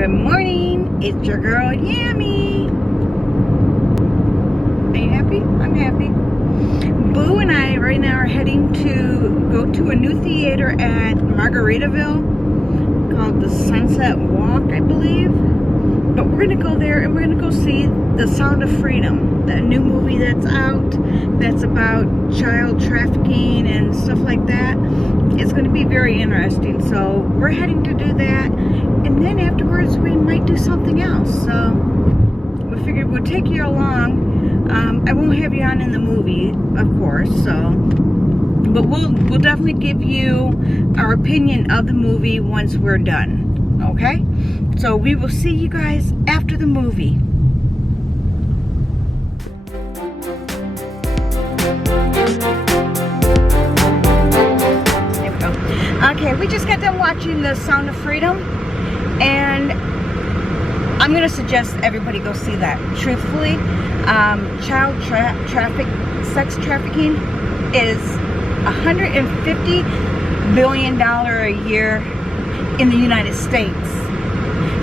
Good morning, it's your girl Yammi. Are you happy? I'm happy. Boo and I right now are heading to go to a new theater at Margaritaville called the Sunset Walk, I believe. But we're gonna go there and we're gonna go see The Sound of Freedom, that new movie that's out, that's about child trafficking and stuff like that. It's gonna be very interesting. So we're heading to do that, and then afterwards we might do something else. So we figured we'll take you along. I won't have you on in the movie, of course, so, but we'll definitely give you our opinion of the movie once we're done, okay? So we will see you guys after the movie. There we go. Okay, we just got done watching The Sound of Freedom, and I'm going to suggest everybody go see that. Truthfully, child sex trafficking is $150 billion a year in the United States.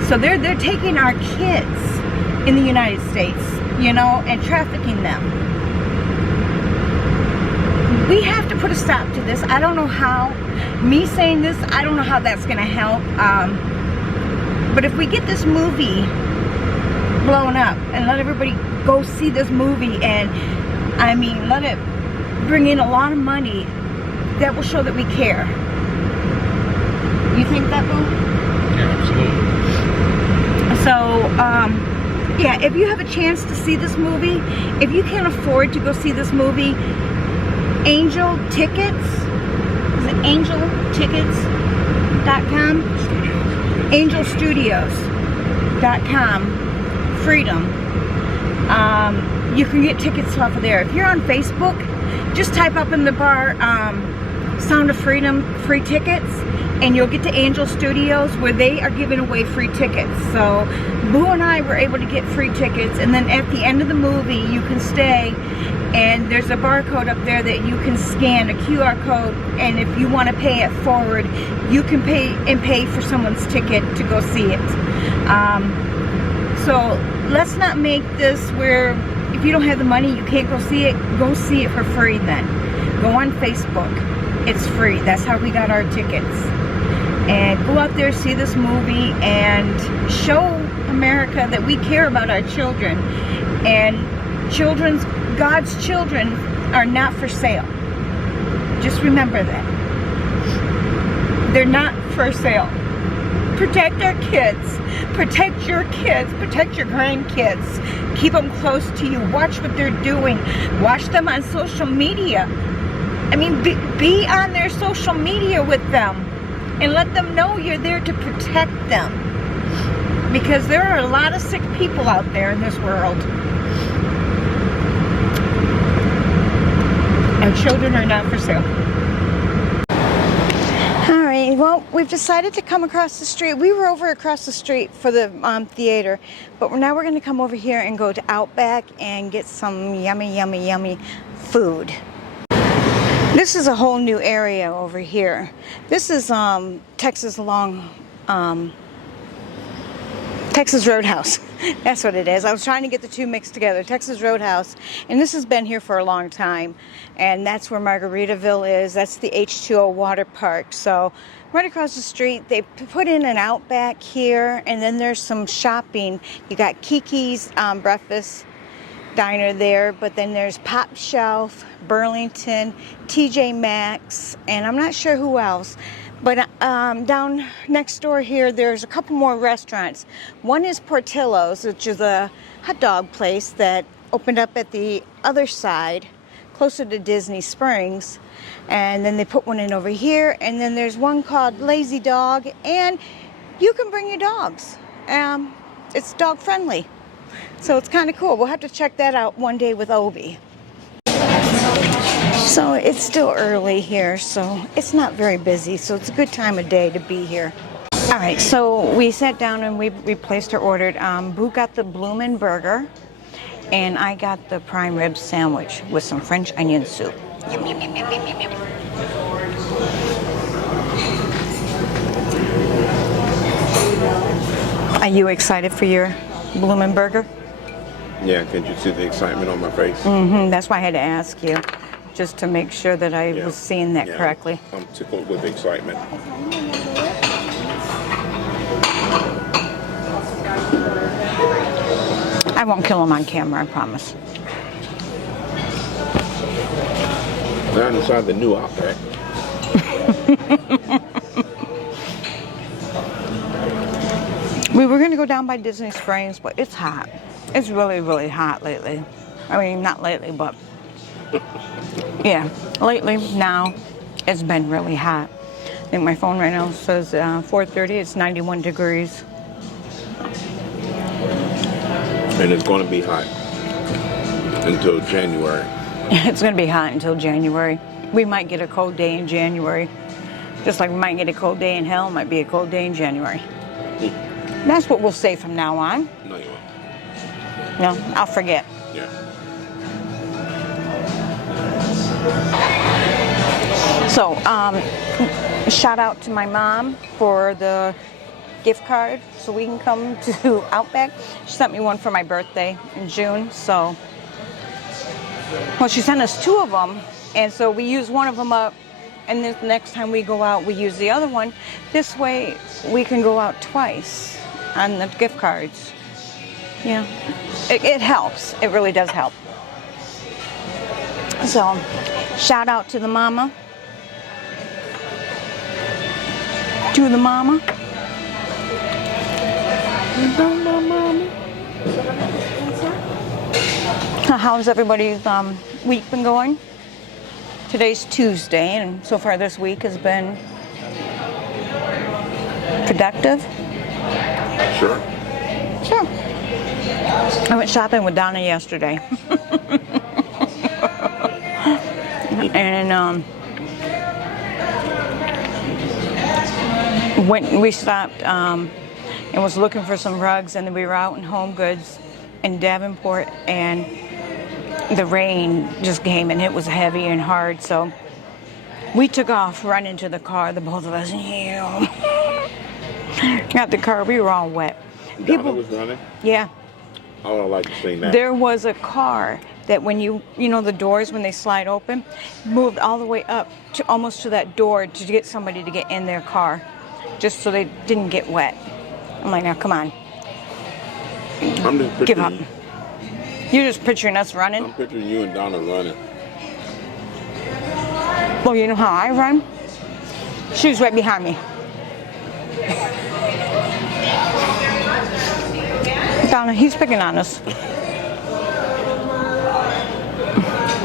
So they're taking our kids in the United States, you know, and trafficking them. We have to put a stop to this. I don't know how. Me saying this, I don't know how that's going to help. But if we get this movie blown up and let everybody go see this movie, and I mean, let it bring in a lot of money, that will show that we care. You think that, Boo? Yeah, absolutely. So, yeah, if you have a chance to see this movie, if you can't afford to go see this movie, Angel Tickets, is it angeltickets.com? angelstudios.com, Freedom. You can get tickets off of there. If you're on Facebook, just type up in the bar Sound of Freedom free tickets, and you'll get to Angel Studios, where they are giving away free tickets. So Boo and I were able to get free tickets, and then at the end of the movie you can stay, and there's a barcode up there that you can scan, a QR code, and if you want to pay it forward, you can pay for someone's ticket to go see it. So let's not make this where if you don't have the money you can't go see it for free. Then go on Facebook, it's free. That's how we got our tickets. And go out there, see this movie, and show America that we care about our children. And God's children are not for sale. Just remember that. They're not for sale. Protect our kids. Protect your kids. Protect your grandkids. Keep them close to you. Watch what they're doing. Watch them on social media. I mean, be on their social media with them. And let them know you're there to protect them. Because there are a lot of sick people out there in this world. Our children are not for sale. Alright, well, we've decided to come across the street. We were over across the street for the theater, but now we're going to come over here and go to Outback and get some yummy, yummy, yummy food. This is a whole new area over here. This is Texas Roadhouse. That's what it is. I was trying to get the two mixed together. Texas Roadhouse. And this has been here for a long time. And that's where Margaritaville is. That's the H2O water park. So right across the street, they put in an Outback here. And then there's some shopping. You got Kiki's breakfast diner there, but then there's Pop Shelf, Burlington, TJ Maxx, and I'm not sure who else. But down next door here, there's a couple more restaurants. One is Portillo's, which is a hot dog place that opened up at the other side, closer to Disney Springs. And then they put one in over here. And then there's one called Lazy Dog, and you can bring your dogs. It's dog friendly. So it's kind of cool. We'll have to check that out one day with Obi. So it's still early here, so it's not very busy. So it's a good time of day to be here. All right, so we sat down and we placed our order. Boo got the Bloomin' Burger, and I got the prime rib sandwich with some French onion soup. Yum, yum, yum, yum, yum, yum. Are you excited for your bloomin' burger? Yeah, can you see the excitement on my face? That's why I had to ask you, just to make sure that I was seeing that correctly. I'm tickled with excitement. I won't kill him on camera, I promise. They're inside the new outlet. We were going to go down by Disney Springs, but it's hot. It's really, really hot lately. I mean, not lately, but yeah, lately now it's been really hot. I think my phone right now says 4:30. It's 91 degrees. And it's going to be hot until January. It's going to be hot until January. We might get a cold day in January. Just like we might get a cold day in hell, might be a cold day in January. That's what we'll say from now on. No, you won't. No, I'll forget. Yeah. So, shout out to my mom for the gift card so we can come to Outback. She sent me one for my birthday in June. So, well, she sent us 2 of them, and so we use one of them up, and then the next time we go out, we use the other one. This way, we can go out twice on the gift cards. Yeah, it helps. It really does help. So, shout out to the mama. To the mama. How's everybody's week been going? Today's Tuesday, and so far this week has been productive. Sure. Sure. I went shopping with Donna yesterday. And we stopped and was looking for some rugs, and then we were out in Home Goods in Davenport, and the rain just came, and it was heavy and hard, so we took off running to the car, the both of us. Got the car, we were all wet. Donna was running? Yeah. I would like to see that. There was a car that when you know the doors, when they slide open, moved all the way up to almost to that door to get somebody to get in their car, just so they didn't get wet. I'm like, now come on. I'm just Give up. picturing You're just picturing us running? I'm picturing you and Donna running. Well, you know how I run? She was right behind me. Donna, he's picking on us.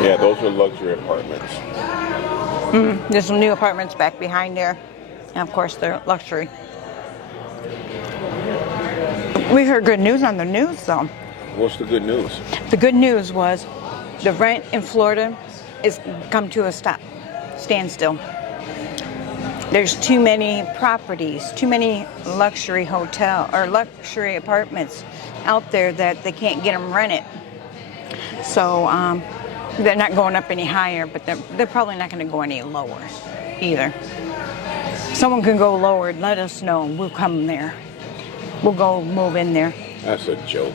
Yeah, those are luxury apartments. There's some new apartments back behind there. And of course, they're luxury. We heard good news on the news, though. What's the good news? The good news was the rent in Florida is come to a standstill. There's too many properties, too many luxury hotel or luxury apartments out there that they can't get them rented. So they're not going up any higher, but they're probably not going to go any lower either. Someone can go lower, let us know. We'll come there. We'll go move in there. That's a joke.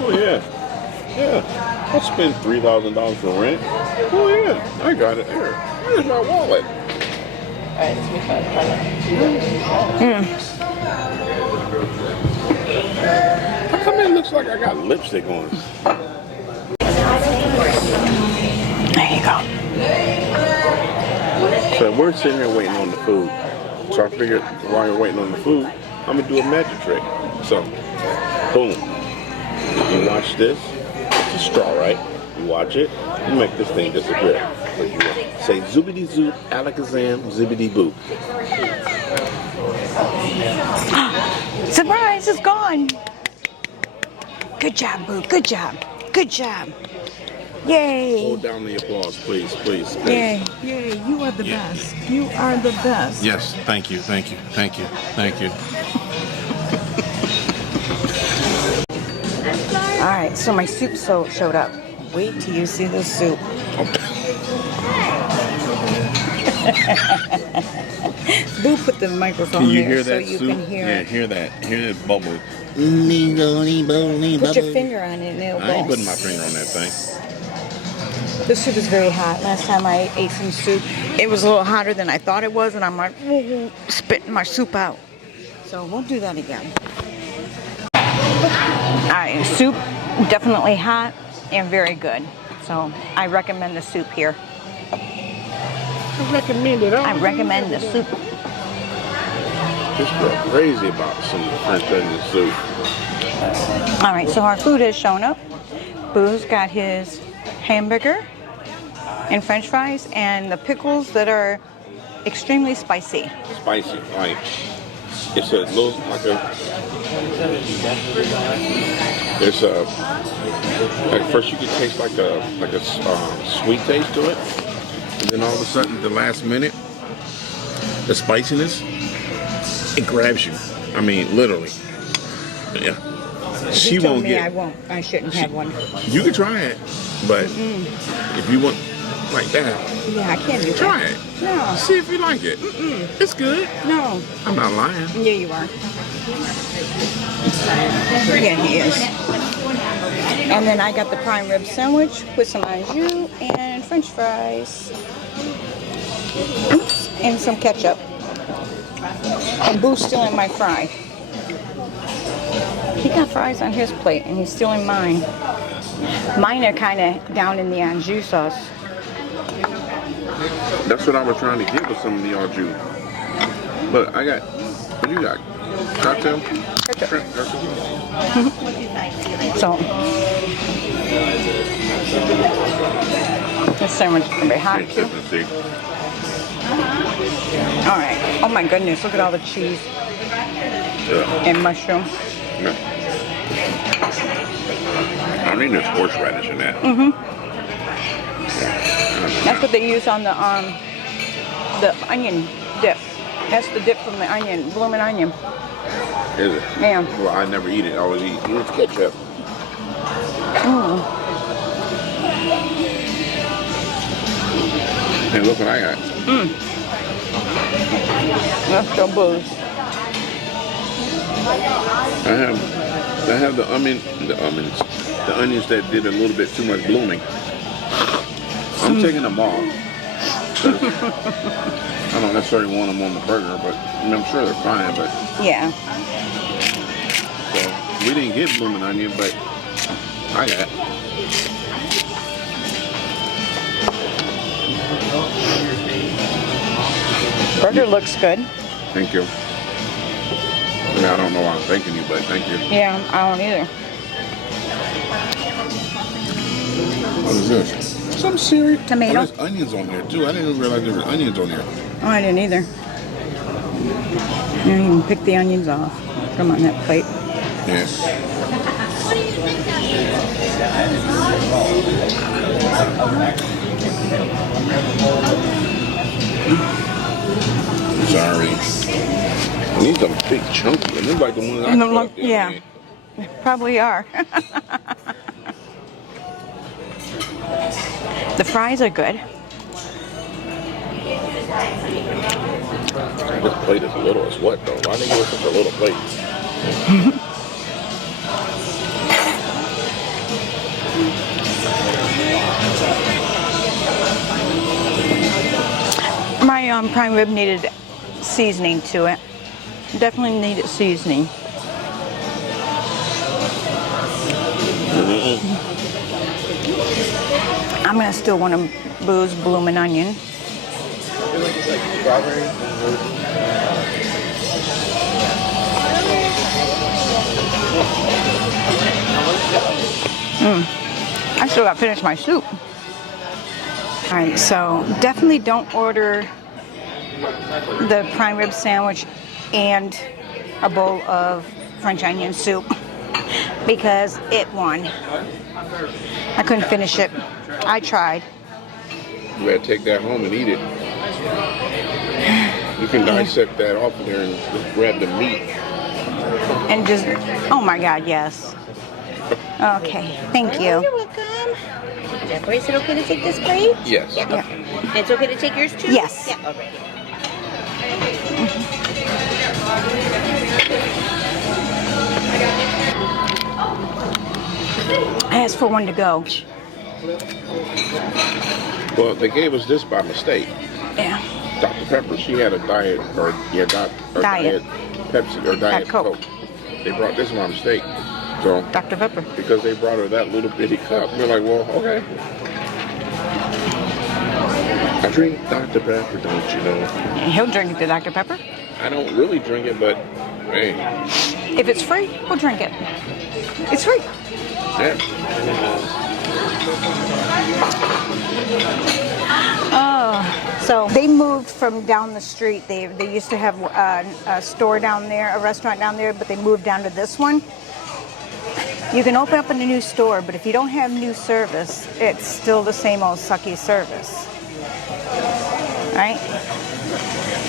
Oh, yeah. Yeah. I'll spend $3,000 for rent. Oh, yeah. I got it there. Here's my wallet. Alright, let's make that How come it looks like I got lipstick on? There you go. So we're sitting here waiting on the food. So I figured while you're waiting on the food, I'm going to do a magic trick. So, boom. You watch this. It's a straw, right? You watch it. You make this thing disappear. So you say zoobity zoop, alakazam, zibbity boop. Surprise, it's gone. Good job, Boo. Good job. Good job. Yay. Hold down the applause, please, please, please. Yay. Yay, you are the best. You are the best. Yes, thank you, thank you, thank you, thank you. All right, so my soup showed up. Wait till you see the soup. Boo put the microphone Can you there hear so that you soup? can hear Yeah, it. hear that. Hear that bubble. Put your finger on it and it'll I ain't go. putting my finger on that thing. This soup is very hot. Last time I ate some soup, it was a little hotter than I thought it was, and I'm like, spitting my soup out. So we'll do that again. Alright, soup definitely hot and very good. So I recommend the soup here. I recommend it. I recommend the soup. This girl crazy about some French onion soup. Alright, so our food has shown up. Boo's got his hamburger and french fries and the pickles that are extremely spicy. Spicy, like it's a little like a. It's a like first you can taste like a sweet taste to it, and then all of a sudden at the last minute, the spiciness it grabs you. I mean, literally. Yeah. She You told won't me get. I won't. I shouldn't have one. You can try it, but if you want like that, Yeah, I can't do try that. it. No. See if you like it. It's good. No. I'm not lying. Yeah, you are. Yeah, he is. And then I got the prime rib sandwich with some au jus and french fries. Oops. And some ketchup. And Boo's stealing my fry. He got fries on his plate and he's stealing mine. Mine are kind of down in the au jus sauce. That's what I was trying to get with some of the au jus. But I got, what you got? Cocktail? Ketchup. Shrimp, So, this sandwich is going to be hot too. Alright. Oh my goodness, look at all the cheese and mushroom. No. I mean, there's horseradish in that. That's what they use on the onion dip. That's the dip from the onion, blooming onion. Is it? Yeah. Well, I never eat it. I always eat ketchup. And look what I got. That's your Boo's. I have the onions that did a little bit too much blooming. I'm taking them off. I don't necessarily want them on the burger, but I mean, I'm sure they're fine. But Yeah. so we didn't get blooming onion, but I got. Burger looks good. Thank you. I mean, I don't know why I'm thanking you, but thank you. Yeah, I don't either. What is this? Some cereal. Tomato. Oh, there's onions on there too. I didn't even realize there were onions on there. Oh, I didn't either. You can pick the onions off. Put them on that plate. Yes. Sorry. These are big chunky. And they're like the ones I cooked the other Yeah, day. probably are. The fries are good. This plate is little as what though? Why they give us such a little plate? My prime rib needed seasoning to it. Definitely needed seasoning. I'm gonna steal one of Boo's bloomin' onion. I still got to finish my soup. All right, so definitely don't order the prime rib sandwich and a bowl of French onion soup because it won. I couldn't finish it. I tried. You better take that home and eat it. You can dissect that off of there and just grab the meat. And just, oh my God, yes. Okay, thank you. You're welcome. Deborah, is it okay to take this plate? Yes. Yeah. Yeah. And it's okay to take yours too? Yes. Yeah, alright. asked for one to go. Well, they gave us this by mistake. Yeah. Dr. Pepper, she had a diet, diet Pepsi or diet Coke. They brought this by mistake. So Dr. Pepper. because they brought her that little bitty cup, we're like, well, okay. I drink Dr. Pepper, don't you know? And he'll drink the Dr. Pepper. I don't really drink it, but hey, If it's free, we'll drink it. It's free. yeah. Oh, so they moved from down the street. They used to have a store down there, a restaurant down there, but they moved down to this one. You can open up in a new store, but if you don't have new service, it's still the same old sucky service. Right?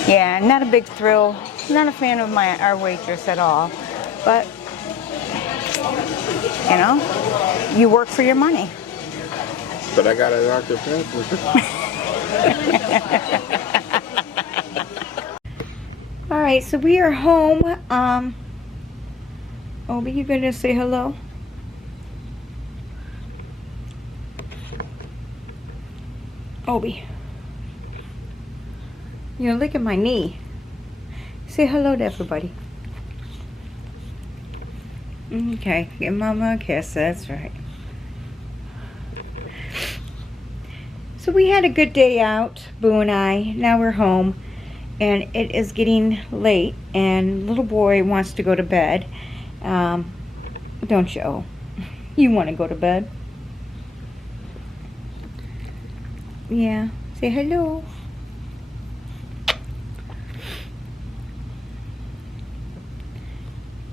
Yeah, not a big thrill. Not a fan of our waitress at all. But, you know, you work for your money. But I got a Dr. Pepper. All right, so we are home. Obi, you gonna say hello? Obi, you know, look at my knee. Say hello to everybody. Okay, give Mama a kiss. That's right. So we had a good day out, Boo and I. Now we're home, and it is getting late, and little boy wants to go to bed. Don't you? You want to go to bed? Yeah. Say hello.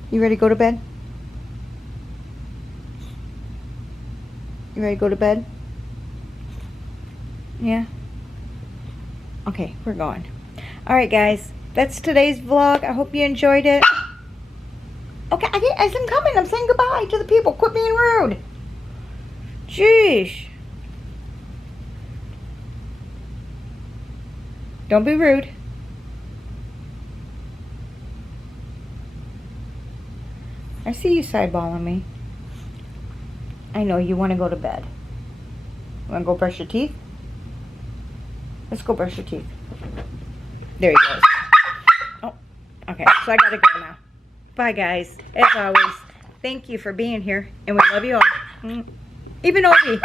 You ready to go to bed? You ready to go to bed? Yeah? Okay, we're going. Alright guys, that's today's vlog. I hope you enjoyed it. Okay, as I'm coming, I'm saying goodbye to the people. Quit being rude. Jeez. Don't be rude. I see you sideballing me. I know you want to go to bed. Want to go brush your teeth? Let's go brush your teeth. There he goes. Oh, okay. So I gotta go now. Bye, guys. As always, thank you for being here, and we love you all. Even Obi.